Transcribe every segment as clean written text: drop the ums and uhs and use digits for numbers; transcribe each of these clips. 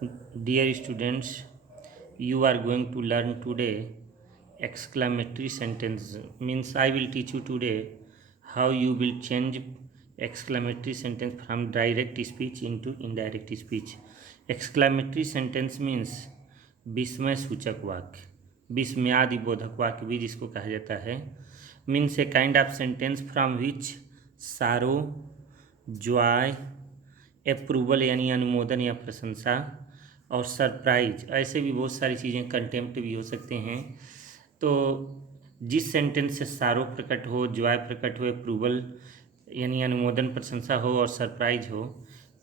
Dear students, you are going to learn today exclamatory sentence. Means I will teach you today how you will change exclamatory sentence from direct speech into indirect speech. Exclamatory sentence means विस्मय सूचक वाक्य, विस्मयादि बोधक वाक्य भी जिसको कहा जाता है. Means a kind of sentence from which सारो, जॉय, अप्रूवल यानी अनुमोदन या प्रशंसा, और सरप्राइज, ऐसे भी बहुत सारी चीज़ें, कंटेम्प्ट भी हो सकते हैं. तो जिस सेंटेंस से सारो प्रकट हो, जॉय प्रकट हो, अप्रूवल यानी अनुमोदन प्रशंसा हो, और सरप्राइज हो,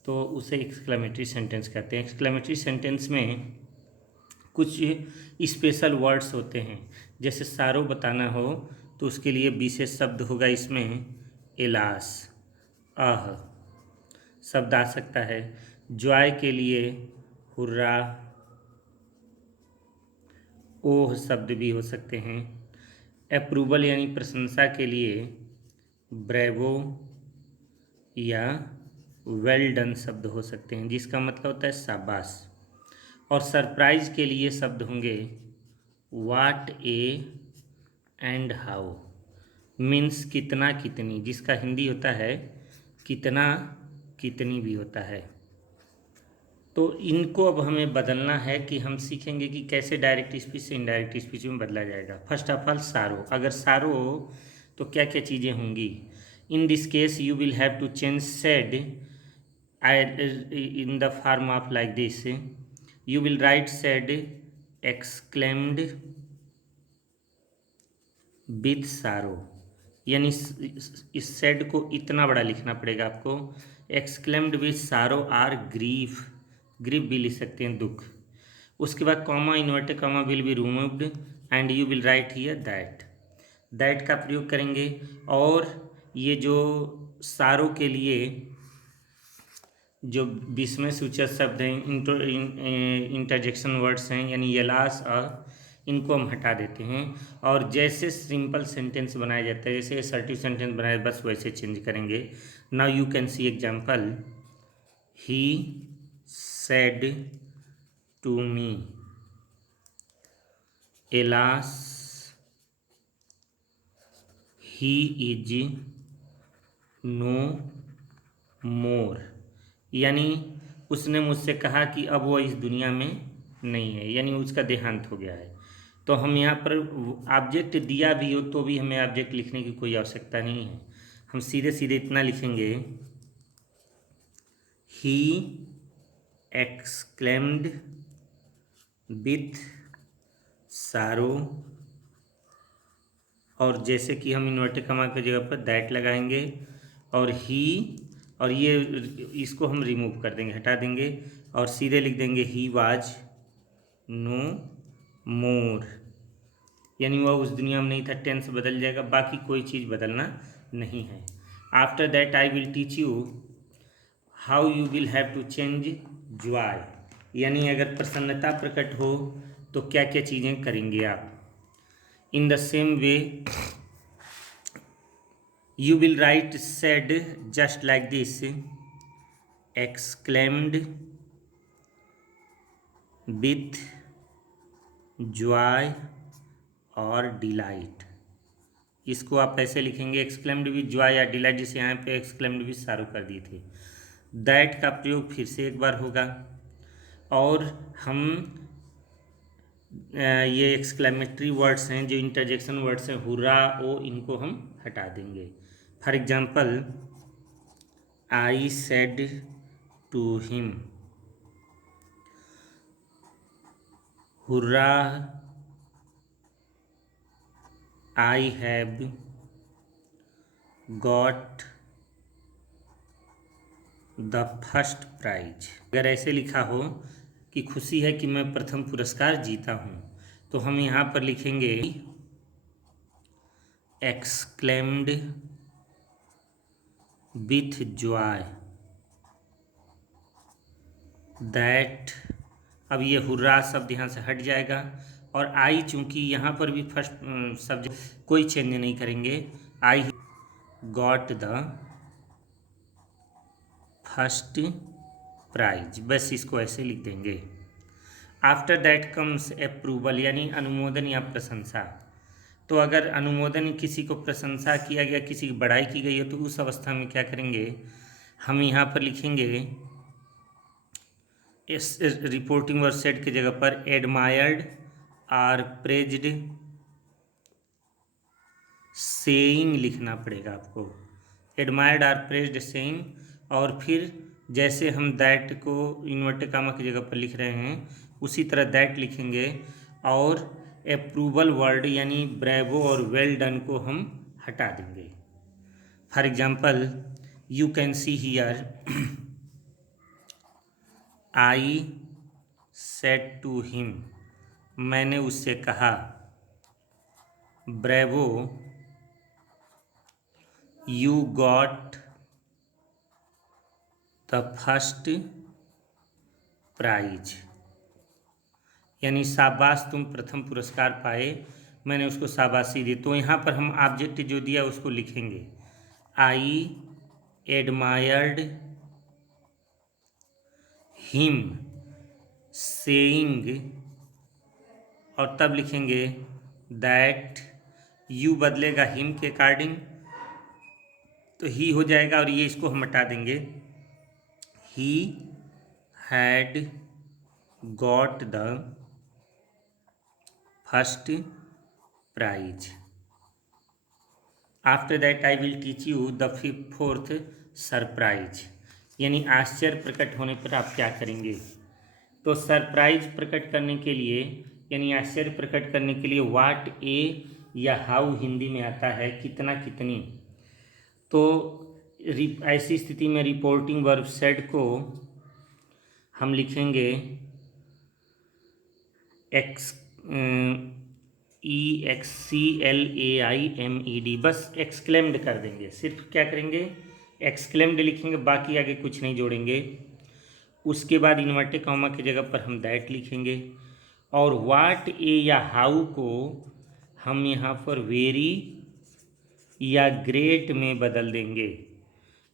तो उसे एक्सक्लेमेटरी सेंटेंस कहते हैं. एक्सक्लेमेटरी सेंटेंस में कुछ स्पेशल वर्ड्स होते हैं. जैसे सारो बताना हो तो उसके लिए विशेष शब्द होगा इसमें एलास, आह शब्द आ सकता है. जॉय के लिए हुर्रा, ओह शब्द भी हो सकते हैं. अप्रूवल यानी प्रशंसा के लिए ब्रेवो या वेल डन शब्द हो सकते हैं, जिसका मतलब होता है शाबाश. और सरप्राइज के लिए शब्द होंगे वाट ए एंड हाउ. मीन्स कितना कितनी, जिसका हिंदी होता है कितना कितनी भी होता है. तो इनको अब हमें बदलना है कि हम सीखेंगे कि कैसे डायरेक्ट स्पीच से इनडायरेक्ट स्पीच में बदला जाएगा. फर्स्ट ऑफ ऑल सारो. अगर सारो हो तो क्या क्या चीज़ें होंगी. In this case you will have to change said in the form of like this. You will write said exclaimed with sorrow. यानी इस सेड को इतना बड़ा लिखना पड़ेगा आपको. एक्सक्लेम्ड विथ सारो आर ग्रीफ, ग्रीफ भी लिख सकते हैं दुख. उसके बाद comma, inverted comma will be removed and you will write here that. That का प्रयोग करेंगे. और ये जो सारो के लिए जो विस्मय सूचक शब्द हैं, इंटरजेक्शन वर्ड्स हैं, यानी यलास और, इनको हम हटा देते हैं. और जैसे सिंपल सेंटेंस बनाया जाता है, जैसे असर्टिव सेंटेंस बनाया, बस वैसे चेंज करेंगे. Now you can see example. He said to me alas he is no more. यानी उसने मुझसे कहा कि अब वो इस दुनिया में नहीं है, यानी उसका देहांत हो गया है. तो हम यहाँ पर ऑब्जेक्ट दिया भी हो तो भी हमें ऑब्जेक्ट लिखने की कोई आवश्यकता नहीं है. हम सीधे सीधे इतना लिखेंगे, ही एक्सक्लेम्ड विथ सारो, और जैसे कि हम इन्वर्टेड कॉमा की जगह पर दैट लगाएंगे, और ही, और ये इसको हम रिमूव कर देंगे, हटा देंगे, और सीधे लिख देंगे ही वाज नो मोर. यानी वह उस दुनिया में नहीं था. टेंस बदल जाएगा, बाकी कोई चीज़ बदलना नहीं है. After that I will teach you how you will have to change joy. यानी अगर प्रसन्नता प्रकट हो तो क्या क्या चीज़ें करेंगे आप. In the same way you will write said just like this, exclaimed with joy और डिलाइट. इसको आप ऐसे लिखेंगे, एक्सक्लेम्ड विथ जॉय या डिलाइट, जिसे यहाँ पे एक्सक्लेम्ड विथ सारो कर दिए थे. दैट का प्रयोग फिर से एक बार होगा. और हम ये एक्सक्लेमेटरी वर्ड्स हैं, जो इंटरजेक्शन वर्ड्स हैं, हुर्रा, ओ, इनको हम हटा देंगे. For example, I said to him hurrah I have got the first prize. अगर ऐसे लिखा हो कि खुशी है कि मैं प्रथम पुरस्कार जीता हूँ, तो हम यहाँ पर लिखेंगे एक्सक्लेम्ड विथ जॉय दैट. अब ये हुर्रा शब्द यहाँ से हट जाएगा. और आई, चूंकि यहाँ पर भी फर्स्ट सब्जेक्ट, कोई चेंज नहीं करेंगे. I got the first prize, बस इसको ऐसे लिख देंगे। आफ्टर दैट कम्स अप्रूवल, यानी अनुमोदन या प्रशंसा। तो अगर अनुमोदन, किसी को प्रशंसा किया गया, किसी की बड़ाई की गई है, तो उस अवस्था में क्या करेंगे, हम यहाँ पर लिखेंगे इस रिपोर्टिंग वर्ड सेड की जगह पर एडमायर्ड आर प्रेज्ड सेइंग लिखना पड़ेगा आपको। एडमायर्ड आर प्रेज्ड सेइंग, और फिर जैसे हम दैट को इन्वर्टेड कामा की जगह पर लिख रहे हैं उसी तरह दैट लिखेंगे, और अप्रूवल वर्ड यानी ब्रेवो और वेल डन को हम हटा देंगे। For example, you can see here, I said to him, मैंने उससे कहा, bravo you got the first prize, यानी शाबाश तुम प्रथम पुरस्कार पाए, मैंने उसको शाबाशी दी। तो यहाँ पर हम ऑब्जेक्ट जो दिया उसको लिखेंगे, आई एडमायर्ड हिम सेइंग, और तब लिखेंगे दैट, यू बदलेगा हिम के अकॉर्डिंग तो ही हो जाएगा, और ये इसको हम हटा देंगे, he had got the first prize. After that I will teach you the fourth surprise, यानी आश्चर्य प्रकट होने पर आप क्या करेंगे। तो सरप्राइज प्रकट करने के लिए, यानी आश्चर्य प्रकट करने के लिए वाट ए या हाउ हिंदी में आता है, कितना कितनी। तो ऐसी स्थिति में रिपोर्टिंग वर्ब सेड को हम लिखेंगे EXCLAIMED, बस एक्सक्लेम्ड कर देंगे, सिर्फ क्या करेंगे एक्सक्लेम्ड लिखेंगे, बाकी आगे कुछ नहीं जोड़ेंगे। उसके बाद इन्वर्टेड कॉमा की जगह पर हम दैट लिखेंगे, और वाट ए या हाउ को हम यहाँ पर वेरी या ग्रेट में बदल देंगे,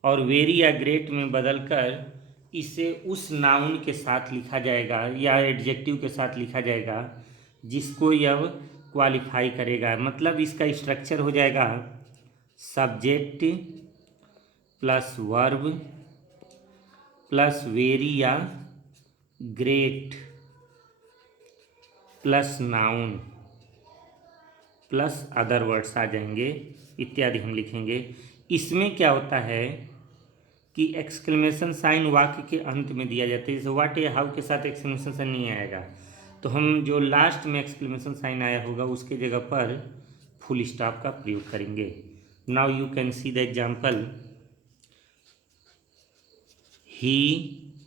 और वेरी या ग्रेट में बदलकर इसे उस नाउन के साथ लिखा जाएगा या एडजेक्टिव के साथ लिखा जाएगा जिसको यह क्वालिफाई करेगा। मतलब इसका स्ट्रक्चर हो जाएगा subject plus verb plus very या great plus noun plus other words आ जाएंगे इत्यादि हम लिखेंगे। इसमें क्या होता है कि एक्सक्लेमेशन साइन वाक्य के अंत में दिया जाता है, जैसे व्हाट या हाउ के साथ एक्सक्लेमेशन साइन नहीं आएगा, तो हम जो लास्ट में एक्सक्लेमेशन साइन आया होगा उसके जगह पर फुल स्टॉप का प्रयोग करेंगे। Now you can see the example, he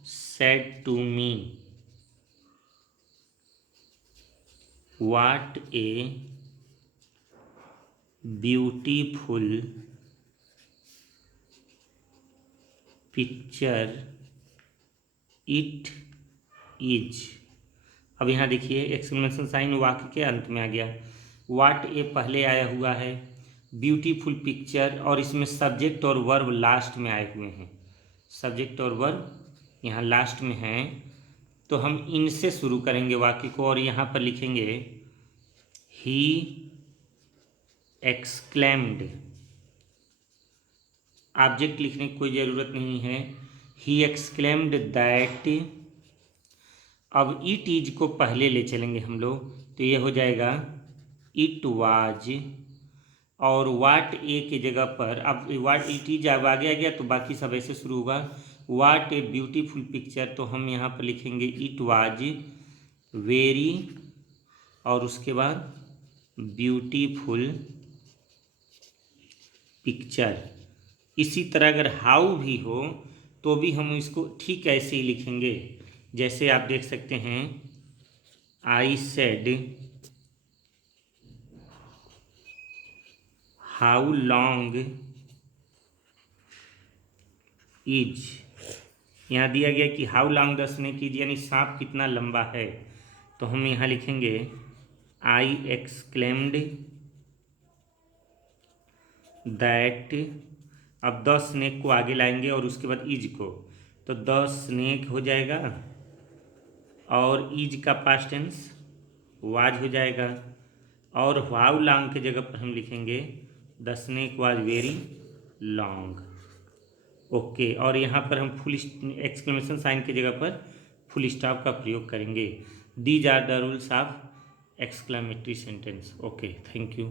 said to me, what a beautiful picture it is. अब यहाँ देखिए एक्सक्लेमेशन साइन वाक्य के अंत में आ गया, व्हाट ए पहले आया हुआ है, ब्यूटीफुल पिक्चर, और इसमें सब्जेक्ट और वर्ब लास्ट में आए हुए हैं, सब्जेक्ट और वर्ब यहाँ लास्ट में हैं, तो हम इनसे शुरू करेंगे वाक्य को, और यहाँ पर लिखेंगे ही एक्सक्लेम्ड, ऑब्जेक्ट लिखने की कोई ज़रूरत नहीं है, ही एक्सक्लेम्ड दैट। अब इट इज को पहले ले चलेंगे हम लोग, तो ये हो जाएगा इट वाज, और वाट ए की जगह पर अब वाट इट इज अब आगे आ गया तो बाकी सब ऐसे शुरू होगा, वाट ए ब्यूटीफुल पिक्चर, तो हम यहाँ पर लिखेंगे इट वाज वेरी, और उसके बाद ब्यूटीफुल पिक्चर। इसी तरह अगर हाउ भी हो तो भी हम इसको ठीक ऐसे ही लिखेंगे, जैसे आप देख सकते हैं, I said how long is, यहाँ दिया गया कि how long the snake is, यानी सांप कितना लंबा है, तो हम यहाँ लिखेंगे आई एक्सक्लेम्ड दैट, अब द स्नेक को आगे लाएंगे और उसके बाद इज को, तो द स्नेक हो जाएगा, और इज का पास्ट टेंस वाज हो जाएगा, और हाउ लॉन्ग के जगह पर हम लिखेंगे the snake was very long. Okay, और यहाँ पर हम फुल एक्सक्लेमेशन साइन की जगह पर फुल स्टॉप का प्रयोग करेंगे। These are the rules of exclamatory sentence. Okay, thank you.